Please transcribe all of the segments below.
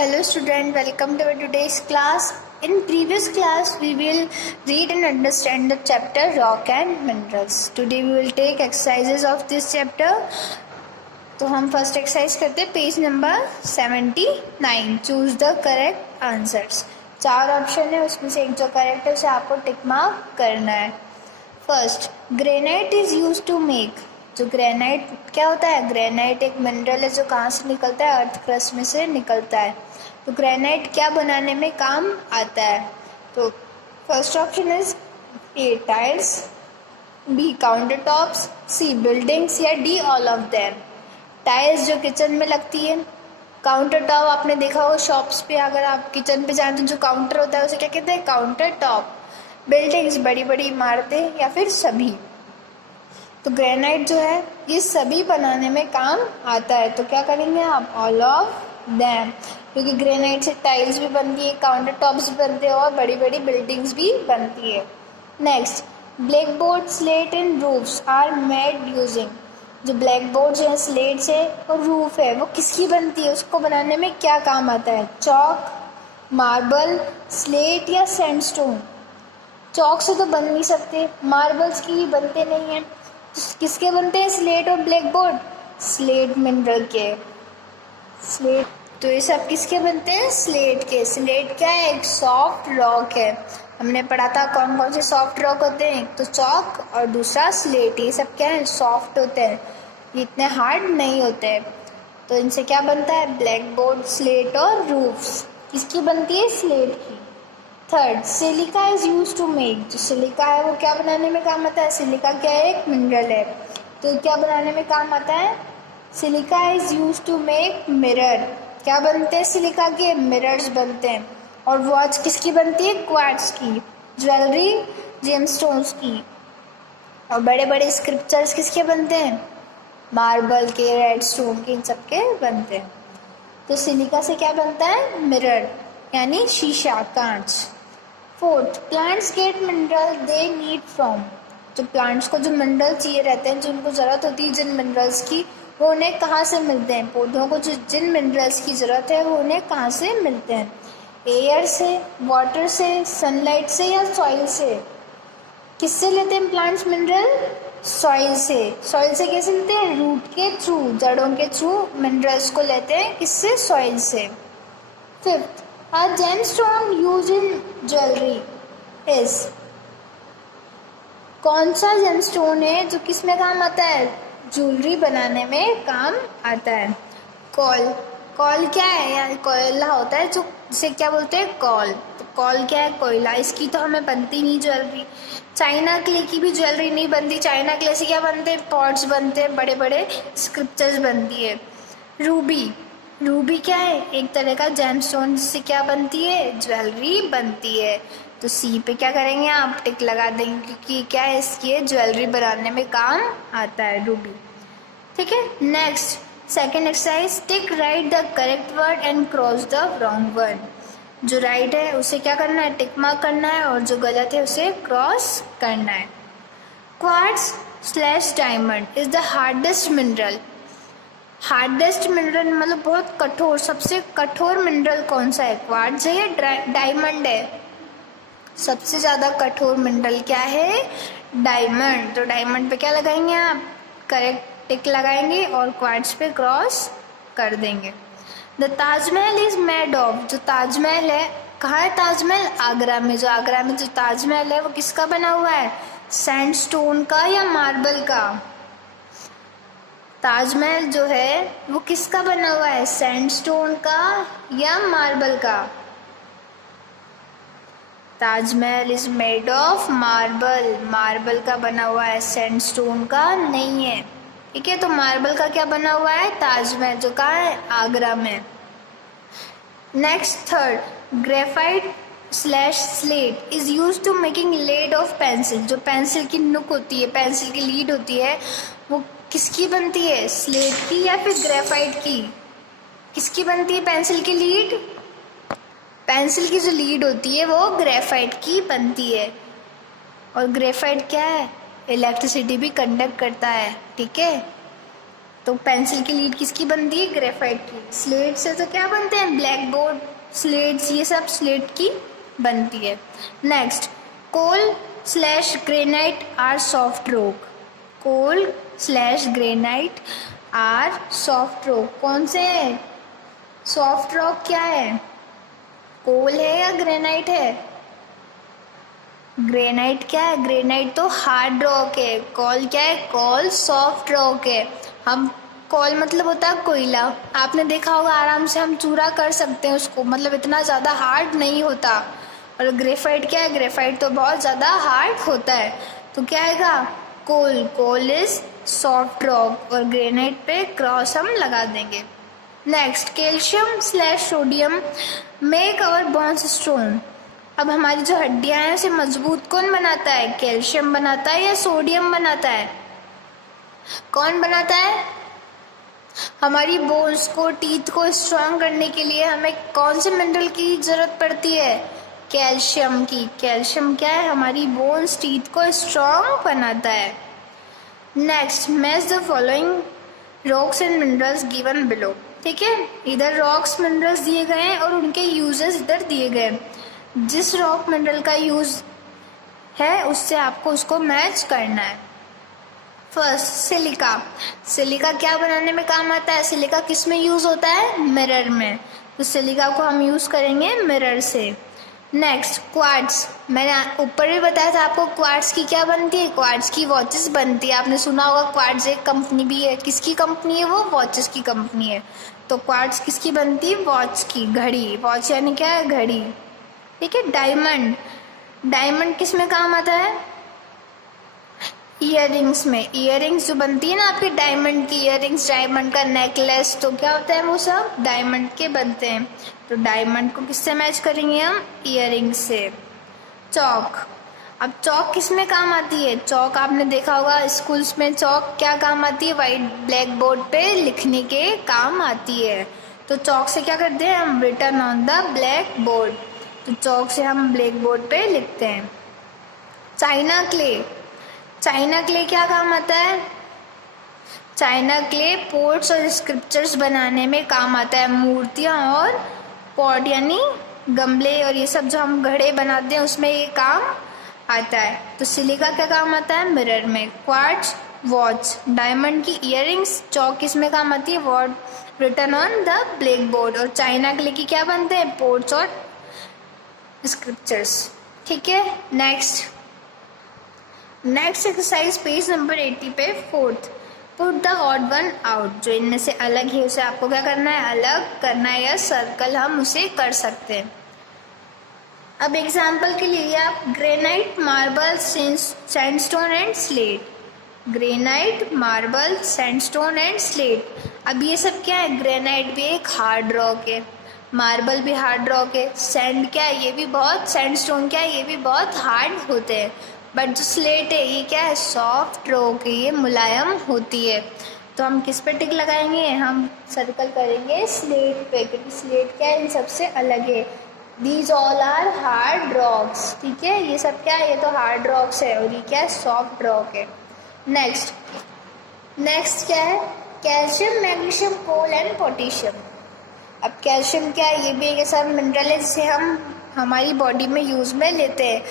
Hello student, welcome to our today's class. In previous class, we will read and understand the chapter Rock and Minerals. Today we will take exercises of this chapter. तो हम first exercise करते हैं page number 79. Choose the correct answers. 4 option है, उसमें से एक जो correct है उसे आपको टिक मार्क करना है. First, granite is use to make. जो ग्रेनाइट क्या होता है? ग्रेनाइट एक मिनरल है जो कहाँ से निकलता है? अर्थ क्रस्ट में से निकलता है. तो ग्रेनाइट क्या बनाने में काम आता है? तो first option is A tiles, B counter tops, C buildings या D all of them. Tiles जो किचन में लगती है, काउंटर टॉप आपने देखा हो शॉप्स पे, अगर आप किचन पे जाए तो जो काउंटर होता है उसे क्या कहते हैं? Counter top. बिल्डिंग्स बड़ी बड़ी इमारतें या फिर सभी. तो ग्रेनाइट जो है ये सभी बनाने में काम आता है. तो क्या करेंगे आप? ऑल ऑफ देम, क्योंकि ग्रेनाइट से टाइल्स भी बनती है, काउंटर टॉप्स भी बनते हैं और बड़ी बड़ी बिल्डिंग्स भी बनती है. Next, black board, slate and roofs are made using. जो ब्लैक बोर्ड जो है स्लेट से और रूफ है वो किसकी बनती है? उसको बनाने में क्या काम आता है? चॉक, मार्बल, स्लेट या सैंडस्टोन. चॉक से तो बन नहीं सकते, मार्बल्स की भी बनते नहीं हैं. तो किसके बनते हैं स्लेट और ब्लैक बोर्ड? स्लेट मिनरल के. स्लेट, तो ये सब किसके बनते हैं? स्लेट के. स्लेट क्या है? एक सॉफ्ट रॉक है. हमने पढ़ा था कौन कौन से सॉफ्ट रॉक होते हैं. एक तो चॉक और दूसरा स्लेट. ये सब क्या है? सॉफ्ट होते हैं, ये इतने हार्ड नहीं होते हैं. तो इनसे क्या बनता है? ब्लैक बोर्ड, स्लेट और रूफ्स. किसकी बनती है? स्लेट की. Third, silica is use to make. जो सिलिका है वो क्या बनाने में काम आता है? सिलिका क्या है? एक मिनरल है. तो क्या बनाने में काम आता है? Silica is use to make mirror. क्या बनते हैं सिलिका के? मिरर्स बनते हैं. और वॉच किसकी बनती है? क्वार्ट्ज की. ज्वेलरी जेमस्टोन्स की. और बड़े बड़े स्क्रिप्चर्स किसके बनते हैं? मार्बल के, रेड स्टोन के, इन सब के बनते हैं. तो सिलिका से क्या बनता है? मिरर यानी शीशा, कांच. Fourth, plants get mineral they need from. जो प्लांट्स को जो मिनरल चाहिए रहते हैं, जो उनको ज़रूरत होती है जिन मिनरल्स की, वो उन्हें कहाँ से मिलते हैं? पौधों को जो जिन मिनरल्स की ज़रूरत है वो उन्हें कहाँ से मिलते हैं? एयर से, वाटर से, सनलाइट से या सॉइल से. किससे लेते हैं प्लांट्स मिनरल? सॉइल से. सॉइल से कैसे लेते हैं? रूट के थ्रू, जड़ों के थ्रू मिनरल्स को लेते हैं. किससे? सॉइल से. Fifth, a gemstone used in jewelry is. कौन सा जेमस्टोन है जो किस में काम आता है? ज्वेलरी बनाने में काम आता है. कॉल. कॉल क्या है? यार कोयला होता है जो, जिसे क्या बोलते हैं? कॉल. तो कॉल क्या है? कोयला. इसकी तो हमें बनती नहीं ज्वेलरी. चाइना क्ले की भी ज्वेलरी नहीं बनती. चाइना क्ले से क्या बनते हैं? पॉट्स बनते हैं, बड़े बड़े स्क्रिप्चर्स बनती है. रूबी. रूबी क्या है? एक तरह का जेमस्टोन जिससे क्या बनती है? ज्वेलरी बनती है. तो सी पे क्या करेंगे आप? टिक लगा देंगे, क्योंकि क्या है? इसकी ज्वेलरी बनाने में काम आता है रूबी. ठीक है. Next, second exercise, tick right the correct word and cross the wrong word. जो राइट है उसे क्या करना है? टिक मार्क करना है, और जो गलत है उसे क्रॉस करना है. Quartz slash diamond is the hardest mineral. Hardest mineral मतलब बहुत कठोर, सबसे कठोर मिनरल कौन सा है? क्वार्ट्ज है या डायमंड है? सबसे ज़्यादा कठोर मिनरल क्या है? डायमंड. तो डायमंड पे क्या लगाएंगे आप? करेक्ट टिक लगाएंगे और क्वार्ट्ज पे क्रॉस कर देंगे. The Taj Mahal is made of. जो ताजमहल है, कहाँ है ताजमहल? आगरा में. जो आगरा में जो ताजमहल है वो किसका बना हुआ है? सैंडस्टोन का या मार्बल का? ताजमहल जो है वो किसका बना हुआ है? सैंडस्टोन का या मार्बल का? Taj Mahal is made of marble. Marble का बना हुआ है, सैंडस्टोन का नहीं है. ठीक है. तो मार्बल का क्या बना हुआ है? ताजमहल, जो कहाँ है? आगरा में. Next, third, graphite slash slate is use to making lead of pencil. जो पेंसिल की नुक होती है, पेंसिल की लीड होती है, वो किसकी बनती है? स्लेट की या फिर ग्रेफाइट की? किसकी बनती है पेंसिल की लीड? पेंसिल की जो लीड होती है वो ग्रेफाइट की बनती है. और ग्रेफाइट क्या है? इलेक्ट्रिसिटी भी कंडक्ट करता है. ठीक है. तो पेंसिल की लीड किसकी बनती है? ग्रेफाइट की। स्लेट से तो क्या बनते हैं? ब्लैक बोर्ड, स्लेट्स, ये सब स्लेट की बनती है। Next, coal slash granite are soft rock. Coal slash granite are soft rock कौन से हैं? सॉफ्ट रॉक क्या है? कोल है या ग्रेनाइट है? ग्रेनाइट क्या है? ग्रेनाइट तो हार्ड रॉक है। कोल क्या है? कोल सॉफ्ट रॉक है। हम कोल मतलब होता है कोयला, आपने देखा होगा, आराम से हम चूरा कर सकते हैं उसको, मतलब इतना ज़्यादा हार्ड नहीं होता। और ग्रेफाइट क्या है? ग्रेफाइट तो बहुत ज़्यादा हार्ड होता है। तो क्या आएगा? Coal. Coal is soft rock और ग्रेनाइट पे क्रॉस हम लगा देंगे। Next, calcium slash sodium make our bones strong. अब हमारी जो हड्डियां हैं उसे मजबूत कौन बनाता है? कैल्शियम बनाता है या सोडियम बनाता है? कौन बनाता है? हमारी बोन्स को, टीथ को स्ट्रांग करने के लिए हमें कौन से मिनरल की जरूरत पड़ती है? कैल्शियम की। कैल्शियम क्या है? हमारी बोन्स, टीथ को स्ट्रांग बनाता है। Next, match the following rocks and minerals given below. ठीक है, इधर रॉक्स मिनरल्स दिए गए हैं और उनके यूजेस इधर दिए गए। जिस रॉक मिनरल का यूज है उससे आपको उसको मैच करना है। First, silica. सिलिका क्या बनाने में काम आता है? सिलिका किस में यूज होता है? मिरर में। तो सिलिका को हम यूज करेंगे मिरर से। Next, quartz. मैंने ऊपर भी बताया था आपको, क्वार्ट्स की क्या बनती है? क्वार्ट्स की वॉचेस बनती है। आपने सुना होगा क्वार्ट्स एक कंपनी भी है। किसकी कंपनी है वो? वॉचेस की कंपनी है। तो क्वार्ट्स किसकी बनती है? वॉच की। घड़ी। वॉच यानी क्या है? घड़ी। ठीक है। डायमंड। डायमंड किस में काम आता है? ईयरिंग्स में। ईयरिंग्स जो बनती है ना आपके, डायमंड की ईयरिंग्स, डायमंड का नेकलेस, तो क्या होता है? वो सब डायमंड के बनते हैं। तो डायमंड को किससे मैच करेंगे हम? ईयरिंग से। चौक। अब चौक किस में काम आती है? चौक आपने देखा होगा स्कूल्स में, चौक क्या काम आती है? वाइट ब्लैक बोर्ड पे लिखने के काम आती है। तो चौक से क्या करते हैं हम? Written on the black board. तो चौक से हम ब्लैक बोर्ड पे लिखते हैं। China clay. चाइना क्ले क्या काम आता है? चाइना क्ले पोर्ट्स और स्क्रिप्चर्स बनाने में काम आता है। मूर्तियाँ और पॉट यानी गमले और ये सब जो हम घड़े बनाते हैं उसमें ये काम आता है। तो सिलिका क्या काम आता है? मिरर में। Quartz watch. डायमंड की ईयरिंग्स। चौक किस में काम आती है? Word written on the black board. और चाइना क्ले की क्या बनते हैं? पोर्ट्स और स्क्रिप्चर्स। ठीक है। नेक्स्ट एक्सरसाइज पेज नंबर 80 पे, fourth, put the odd one out. जो इनमें से अलग है उसे आपको क्या करना है? अलग करना है, या सर्कल हम उसे कर सकते हैं। अब एग्जाम्पल के लिए आप granite, marble, sandstone and slate. Granite, marble, sandstone and slate. अब ये सब क्या है? ग्रेनाइट भी एक हार्ड रॉक है, मार्बल भी हार्ड रॉक है, सैंड क्या है? ये भी बहुत, सैंडस्टोन क्या है? ये भी बहुत हार्ड होते हैं। बट जो स्लेट है ये क्या है? सॉफ्ट रॉक है, ये मुलायम होती है। तो हम किस पे टिक लगाएंगे? हम सर्कल करेंगे स्लेट पे, क्योंकि स्लेट क्या है? इन सबसे अलग है। These all are hard rocks. ठीक है, ये सब क्या है? ये तो हार्ड रॉक्स है और ये क्या है? सॉफ्ट रॉक है। नेक्स्ट क्या है? Calcium, magnesium, coal and potassium. अब कैल्शियम क्या है? ये भी एक ऐसा मिनरल है जिसे हम हमारी बॉडी में यूज में लेते हैं।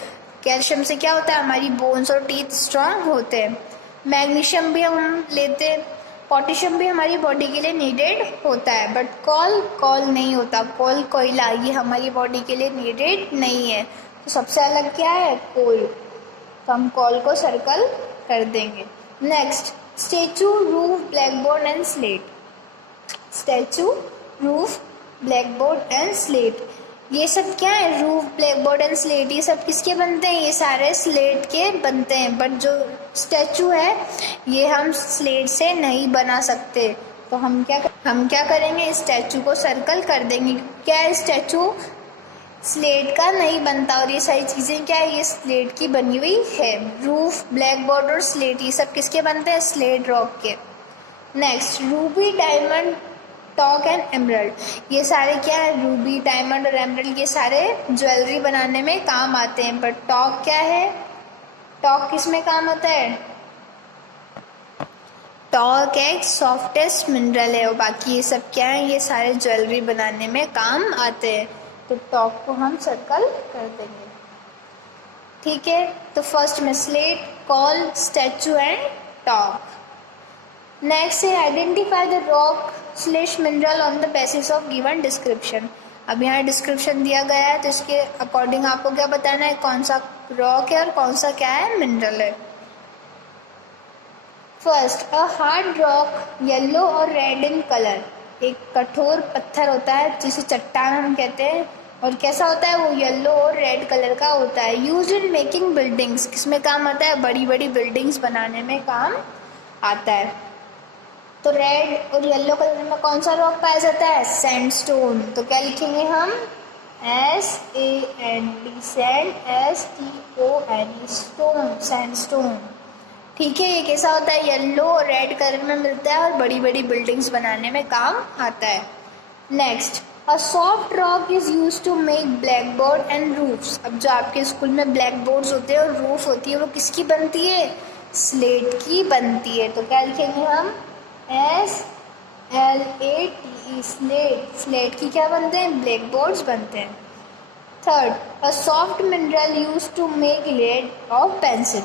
कैल्शियम से क्या होता है? हमारी बोन्स और टीथ स्ट्रांग होते हैं। मैग्नीशियम भी हम लेते हैं। पोटेशियम भी हमारी बॉडी के लिए नीडेड होता है। बट कोल नहीं होता। कोल कोयला, ये हमारी बॉडी के लिए नीडेड नहीं है। तो सबसे अलग क्या है? कोल। तो हम कोल को सर्कल कर देंगे। Next, statue, roof, blackboard and slate. Statue, roof, blackboard and slate. ये सब क्या है? रूफ, ब्लैकबोर्ड एंड स्लेट, ये सब किसके बनते हैं? ये सारे स्लेट के बनते हैं। बट जो स्टैचू है ये हम स्लेट से नहीं बना सकते। तो हम क्या करेंगे? स्टैचू को सर्कल कर देंगे। क्या है? स्टैचू स्लेट का नहीं बनता। और ये सारी चीज़ें क्या है? ये स्लेट की बनी हुई है। रूफ, ब्लैकबोर्ड और स्लेट, ये सब किसके बनते हैं? स्लेट रॉक के। Next, Ruby, diamond, talk and emerald. ये सारे क्या है? रूबी, डायमंड और एमरल्ड, ये सारे ज्वेलरी बनाने में काम आते हैं। बट टॉक क्या है? टॉक किस में काम आता है? टॉक एक सॉफ्टेस्ट मिनरल है और बाकी ये सब क्या है, ये सारे ज्वेलरी बनाने में काम आते हैं। तो टॉक को हम सर्कल कर देंगे। ठीक है, तो फर्स्ट में slate, coal, statue and talc. Next है identify the rock slash mineral on the basis of given description. अब यहाँ डिस्क्रिप्शन दिया गया है तो इसके अकॉर्डिंग आपको क्या बताना है, कौन सा रॉक है और कौन सा क्या है, मिनरल है। First, a hard rock yellow और रेड इन कलर। एक कठोर पत्थर होता है जिसे चट्टान हम कहते हैं, और कैसा होता है वो, येलो और रेड कलर का होता है। यूज्ड इन मेकिंग बिल्डिंग्स, किसमें काम आता है, बड़ी बड़ी बिल्डिंग्स बनाने में काम आता है। तो रेड और येलो कलर में कौन सा रॉक पाया जाता है, सैंडस्टोन। तो क्या लिखेंगे हम, SAND, sand, STONE, stone, sandstone. ठीक है, ये कैसा होता है, येलो और रेड कलर में मिलता है और बड़ी बड़ी बिल्डिंग्स बनाने में काम आता है। Next, a soft rock is use to make black board and roofs. अब जो आपके स्कूल में ब्लैक बोर्ड्स होते हैं और रूफ होती है वो किसकी बनती है, स्लेट की बनती है। तो क्या लिखेंगे हम, SLATE, स्लेट। स्लेट की क्या बनते हैं, ब्लैक बोर्ड्स बनते हैं। Third, a soft mineral use to make lead of pencil.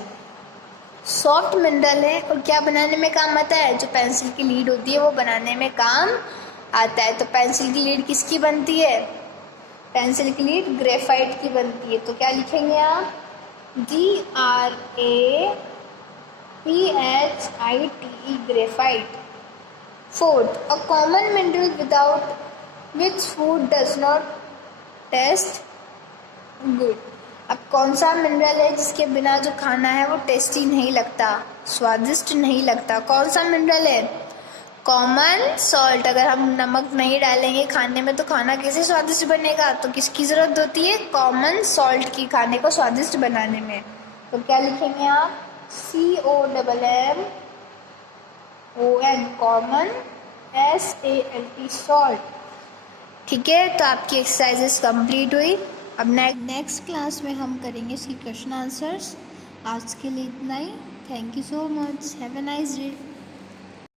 Soft mineral है और क्या बनाने में काम आता है, जो पेंसिल की लीड होती है वो बनाने में काम आता है। तो पेंसिल की लीड किसकी बनती है, पेंसिल की लीड ग्रेफाइट की बनती है। तो क्या लिखेंगे आप, GRAPHITE, graphite. Fourth, a common mineral without which food does not taste good. अब कौन सा मिनरल है जिसके बिना जो खाना है वो टेस्टी नहीं लगता, स्वादिष्ट नहीं लगता, कौन सा मिनरल है, कॉमन सॉल्ट। अगर हम नमक नहीं डालेंगे खाने में तो खाना कैसे स्वादिष्ट बनेगा, तो किसकी ज़रूरत होती है, कॉमन सॉल्ट की, खाने को स्वादिष्ट बनाने में। तो क्या लिखेंगे आप, COMMON, कॉमन, SALT, सॉल्ट। ठीक है, तो आपकी एक्सरसाइजेस कंप्लीट हुई। अब नेक्स्ट क्लास में हम करेंगे इसकी क्वेश्चन आंसर्स। आज के लिए इतना ही। Thank you so much, have a nice day.